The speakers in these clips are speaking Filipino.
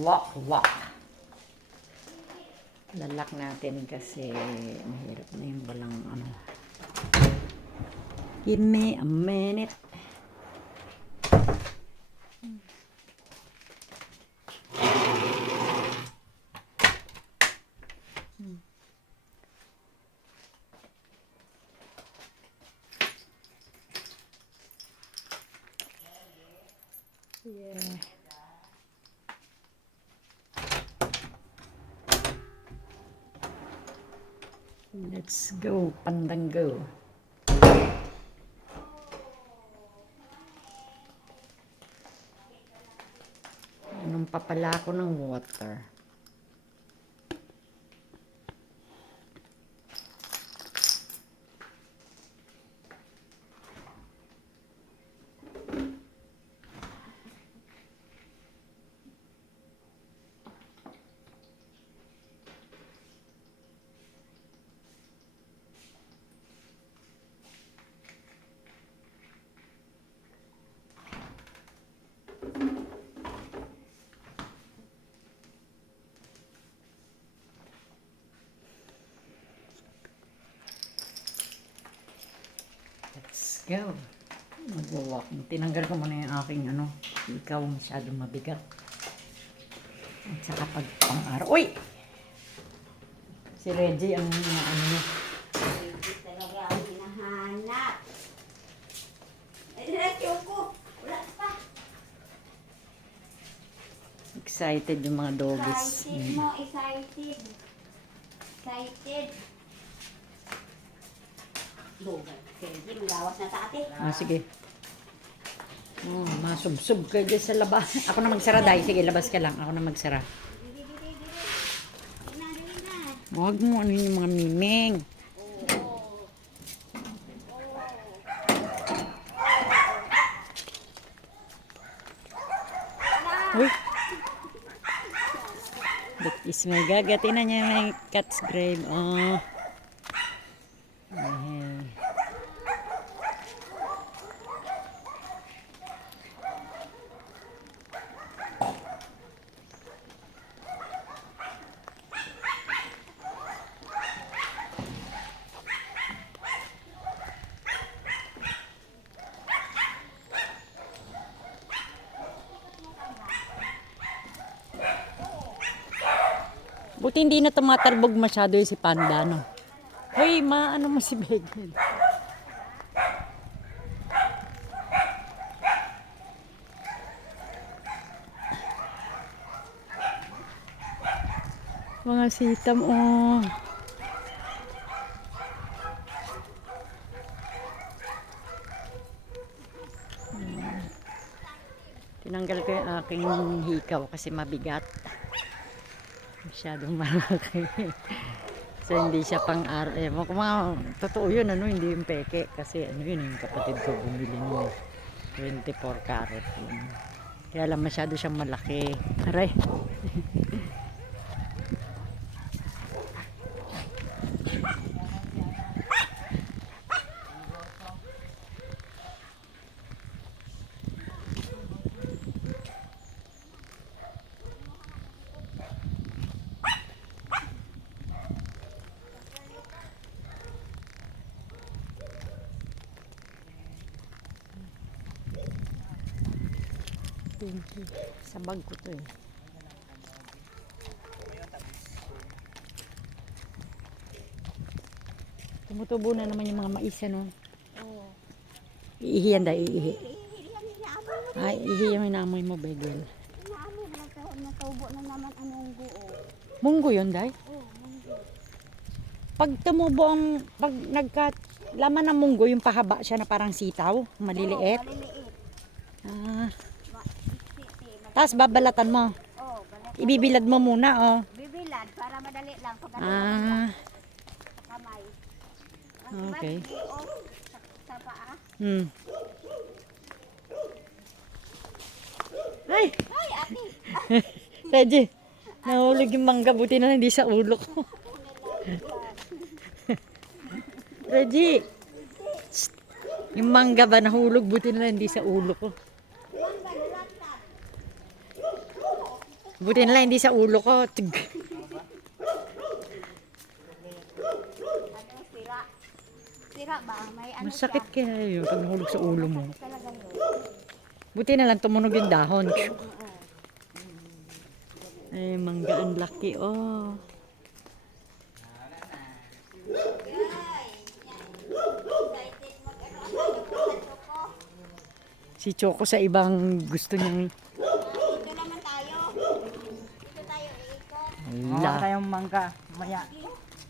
lock. Lalak natin kasi mahirap na yung walang ano. Give me a minute. Yeah. Let's go, pandango. Anong papala ko ng water? Let's go. Mag-walk. Tinanggal ko muna yung aking ano. Ikaw masyadong mabigat. At saka pag pang-araw. Uy! Si Reggie ang ano niya. Reggie talaga ang hinahanap. Ay, diretso ko. Wala pa. Excited yung mga doggies. Excited mo, excited. Excited. Dogay. Reggie, magawas na ta ate. Sige. Oh, masubsob kayo dyan sa labas. Ako na magsara, Day. Sige, labas ka lang. Ako na magsara. Huwag mo ano yung mga miming. Uy. That is my gagati na niya may cat's grave. Oh. Ayan. Buti hindi na tumatalbog masyado yung si Panda, no? Hoy, maano mo si Begin? Mga sitam, oh. Tinanggal ko yung aking hikaw kasi mabigat. Masyadong malaki. So hindi siya pang-araw. Kung totoo yun, ano, hindi yung peke. Kasi ano yun, yung kapatid ko bumili nung 24 karat yun. Kaya lang masyado siyang malaki. Aray. Thank you. Sa bag ko to eh. Tumutubo na naman yung mga mais, ano? Oo. Iihiyan dahil iihi. Ay, iihi yung inamoy mo, Begel. Inaamoy na natubo na naman ang munggo. Munggo yun, Day? Oo, munggo. Pag tumubo ang, pag laman ng munggo, yung pahaba siya na parang sitaw, maliliit. Oo, maliliit. Ah. Tapos babalatan mo. Oo, balatan. Ibibilad mo muna, oh. Bibilad para madali lang. Pag Ah. kamay. Okay. Sa paa. Ay! Ay, ate! Reggie, nahulog yung mangga, buti na hindi sa ulo ko. Reggie! Shh. Yung mangga ba nahulog, buti na hindi sa ulo ko. Buti na lang hindi sa ulo ko. Tig. Ano, sira. Sira ba? May ano Masakit siya. kaya yun pag nahulog sa ulo mo. Masakit talaga yun. Buti na lang tumunog yung dahon. Oo. Ay, mangga ang laki, oh. Si Choco sa ibang gusto niyang Dito naman tayo. Dito tayo iikot. Ala. tayong mangga. Maya.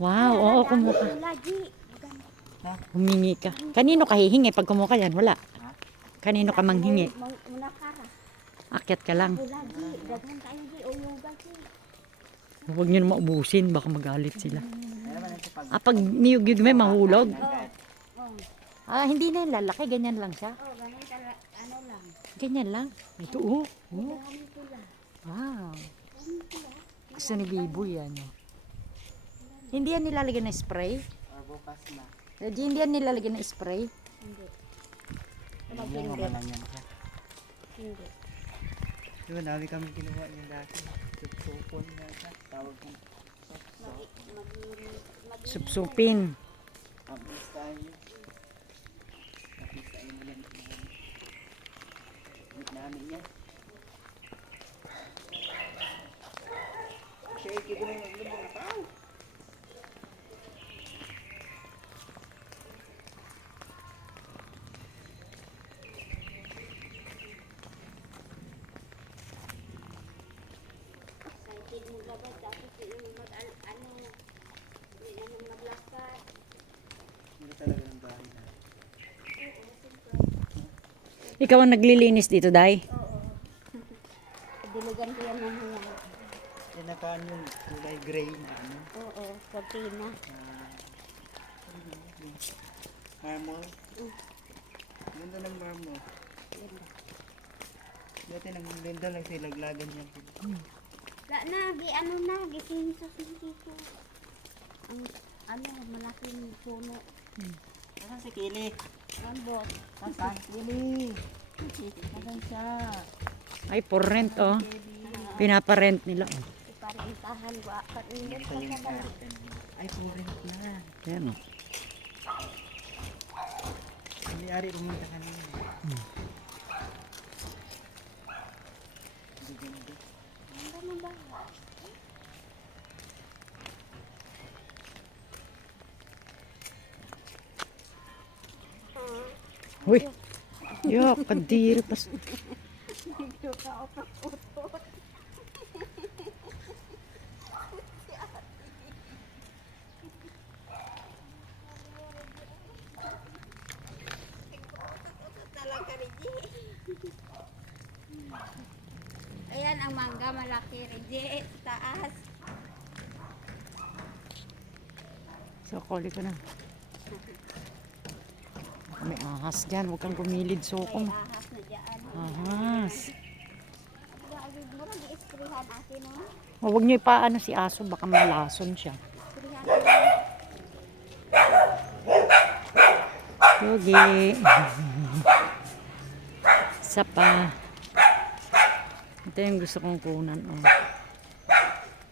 Wow, oo, kumuha. Lagi. Humingi ka. Kanino ka hihingi pag kumuha yan? Wala. Kanino ka manghingi? Muna kara. Akyat ka lang. Lagi. Daghan tayo di uyugan si. Huwag niyo na maubusin, baka magalit sila. Pag niyug-yug may mahulog. Oh. Hindi na yung lalaki, ganyan lang siya. Oh, ganun tala. Ano lang. Ganyan lang. Ito, oh. Dami pula. Wow. Dami pula. Gusto ni Bibo yan. Oh. Hindi yan nilalagyan ng spray? Bukas na. Hindi yan nilalagyan ng spray? Hindi. Bunga man lang yan siya. Hindi. Diba dami kami kinuha niya dati. Supsupon na siya. Tawag mo. Supsupin. Mabilis tayo. Mabilis tayo mo yan. Wait namin yan. Shake it mo yung tao. Excited mo labas. Tapos yung ano. Hindi naman maglakad. Hindi talaga ng bahay na. Ikaw ang naglilinis dito, Day? Oo. Diligan ko yan ng hiyan. Yan nakaan yung kulay gray na ano. Oo. Cortina. Marmol. Ganda ng marmol. Dati nang ganda lang sila laglagan niya. Na, ano na, gising sa ko. Ang, ano, malaking puno. Nasaan si Kili? Rambot. Nasaan? Kili! Nasaan siya? Ay, for rent, oh. Pinaparent nila, oh. Iparintahan ko. Karinit Ito pa yung sa dala. curtain. Ay, current na. Ayan, oh. May-ari pumunta kanina. Ganda. Ang ganda ba? Uy! Yok, kadiri pas. Medyo kaotot-otot. Talaga rin, ayan ang mangga, malaki rin, taas. So, kuli ko na. May ahas dyan. Huwag kang gumilid, May sokong. ahas na dyan. Ahas. Agad mo rin, i-sprayhan atin, no? Huwag niyo ipaano si aso. Baka malason siya. Sprayhan natin. Yogi. Isa pa. Ito yung gusto kong kunan. Oh.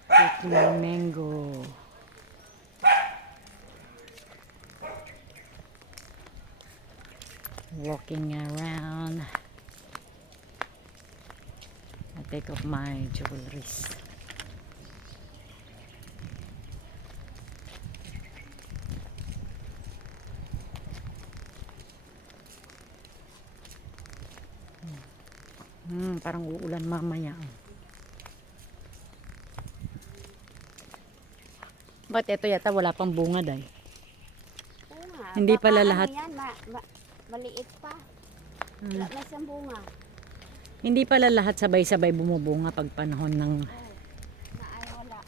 Taking mango. Walking around. I take off my jewelries. Parang uulan mamaya. Ba't ito yata wala pang bunga, Day? Oo nga, Hindi baka pala ano lahat. yan, maliit pa. Wala na siyang bunga. Hindi pala lahat sabay-sabay bumubunga pag panahon ng... Na ay wala.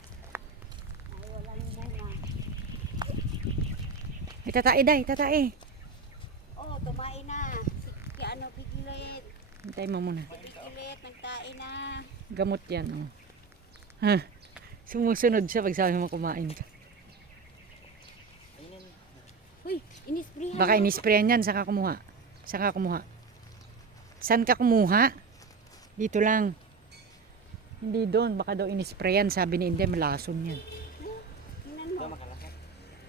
Ay wala ng bunga. Ay, tatae, Day, tatae. Oh, tumain na. Si ano, pigilit. Hintay mo muna. Pigilit, nagtain na. Gamot yan, oh. Ha, sumusunod siya pag sabi mo kumain ka. Uy, inisprayhan. Baka inisprayan yan, saan ka kumuha? Saan ka kumuha? Saan ka kumuha? Dito lang. Hindi doon, baka daw inisprayan. Sabi ni Inday, malason yan. Tingnan mo.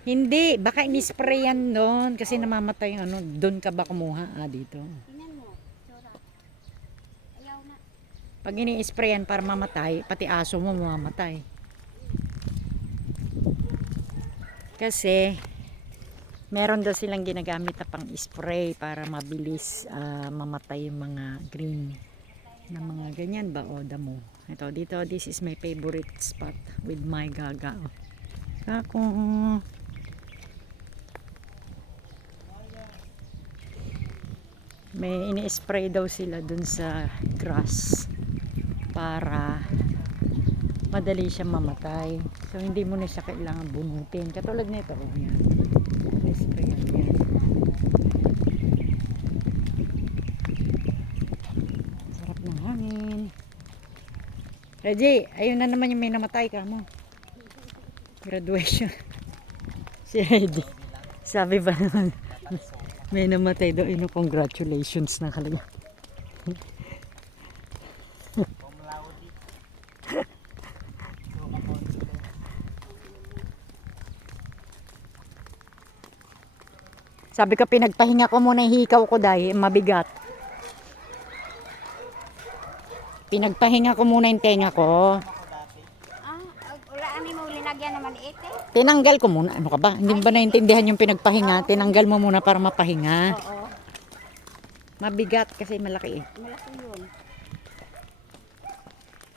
Hindi, baka inisprayan doon kasi namamatay yung ano. Doon ka ba kumuha? Dito. Tingnan mo. Sura. Ayaw na. Pag ini-sprayan para mamatay, pati aso mo mamamatay. Kasi, meron daw silang ginagamit na pang spray para mabilis mamatay yung mga green na mga ganyan ba o damo. Ito, dito, this is my favorite spot with my gaga. Kako. May ini-spray daw sila dun sa grass para madali siya mamatay. So, hindi mo na siya kailangan bunutin. Katulad nito, oh, yan. Ini-spray yan. Sarap ng hangin. Reggie, ayun na naman yung may namatay ka mo. Graduation. Si Reggie. Sabi ba naman, may namatay daw. Congratulations na kalaga. Sabi ko, pinagpahinga ko muna yung hikaw ko dahil mabigat. Pinagpahinga ko muna yung tenga ko. Wala ani mo linagyan naman ite. Tinanggal ko muna. Ano ka ba? Hindi mo ba naintindihan yung pinagpahinga? Tinanggal mo muna para mapahinga. Oo. Mabigat kasi malaki eh. Malaki yun.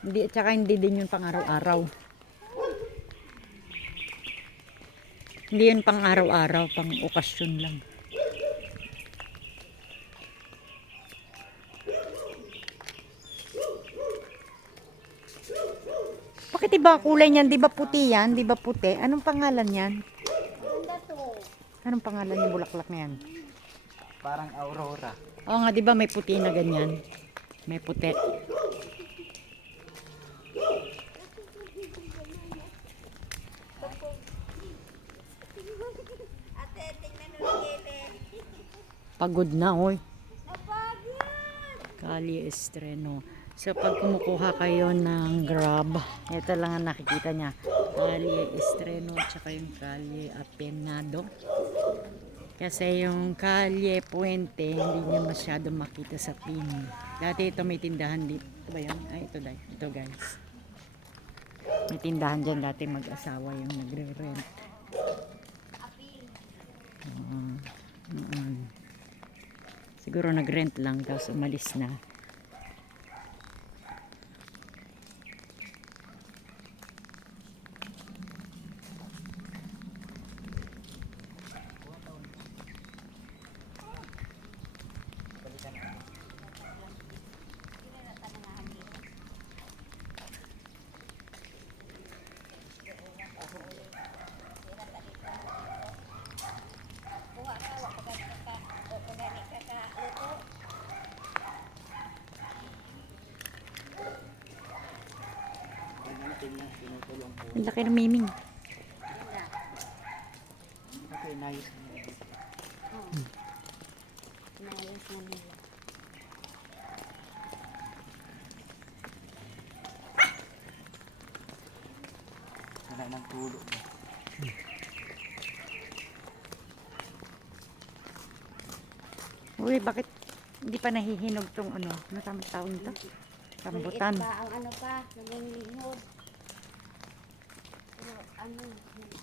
Hindi, at saka hindi din yun pang araw-araw. Hindi yun pang araw-araw, pang okasyon lang. Bakit iba kulay niyan? Di ba puti yan? Di ba puti? Anong pangalan yan? Maganda to. Anong pangalan yung bulaklak na yan? Parang aurora. Oo nga, di ba may puti na ganyan? May puti. Ate, tingnan mo gilid. Pagod na, oy. Napagod. Kalye Estreno. So, pag kumukuha kayo ng Grab, ito lang ang nakikita niya. Kalye Estreno, tsaka yung Kalye Apenado. Kasi yung Kalye Puente, hindi niya masyado makita sa pin. Dati ito may tindahan dito. Ito ba yun? Ay, ito, ito guys. May tindahan dyan dati mag-asawa yung nagre-rent. Siguro nag-rent lang, tapos umalis na. Ang laki ng miming. Okay, nice. Nayos na nila. Wala nang tulo. Uy, bakit hindi pa nahihinog tong ano? Ano tamang tawag nito? Rambutan. Maliit pa ang ano pa, naglilihod. Pero ano, malaki.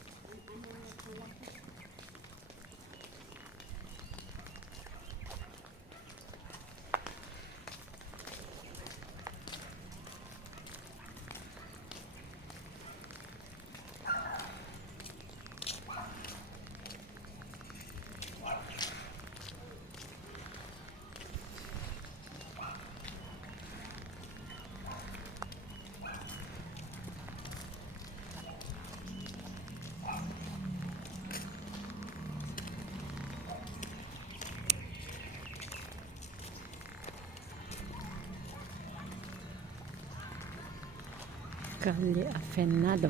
Kalye Apenado.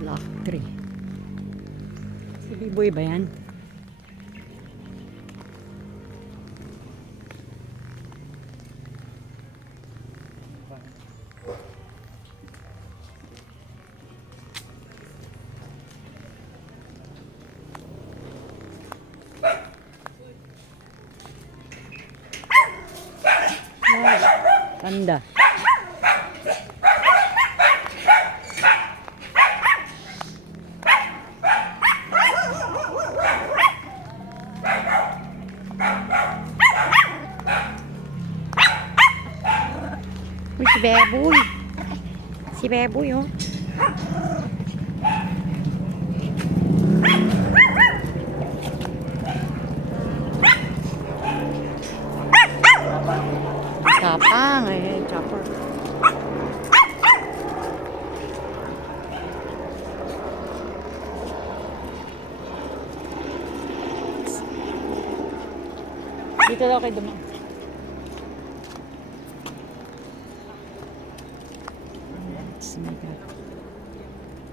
Block 3. Si Biboy ba yan? Panda. Uy, si Beboy. Si Beboy, oh. Tapang, eh, chopper. Dito daw kayo dumaan.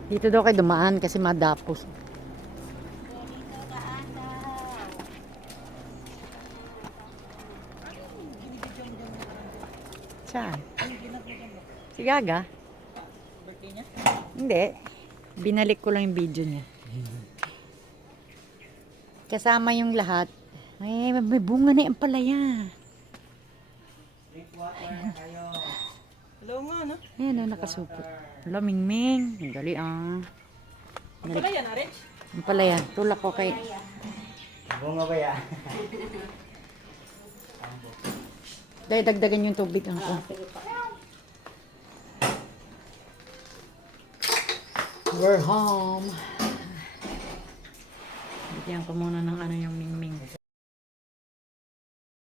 Dito daw kayo dumaan kasi madapos. Dito kaan daw. Saan? Si Gaga? Birthday niya? Hindi. Binalik ko lang yung video niya. Kasama yung lahat. Ay, may bunga na yung palaya. Drink water na kayo. Hello nga, no? Ayan na, nakasupot. Wala, Mingming. Ang gali, ah. Ang pala yan, Arex? Ang palaya. Tulak ko kay... Bunga ba yan? Dahil dagdagan yung tubig ang ko. We're home. Bigyan ko muna ng ano yung Mingming.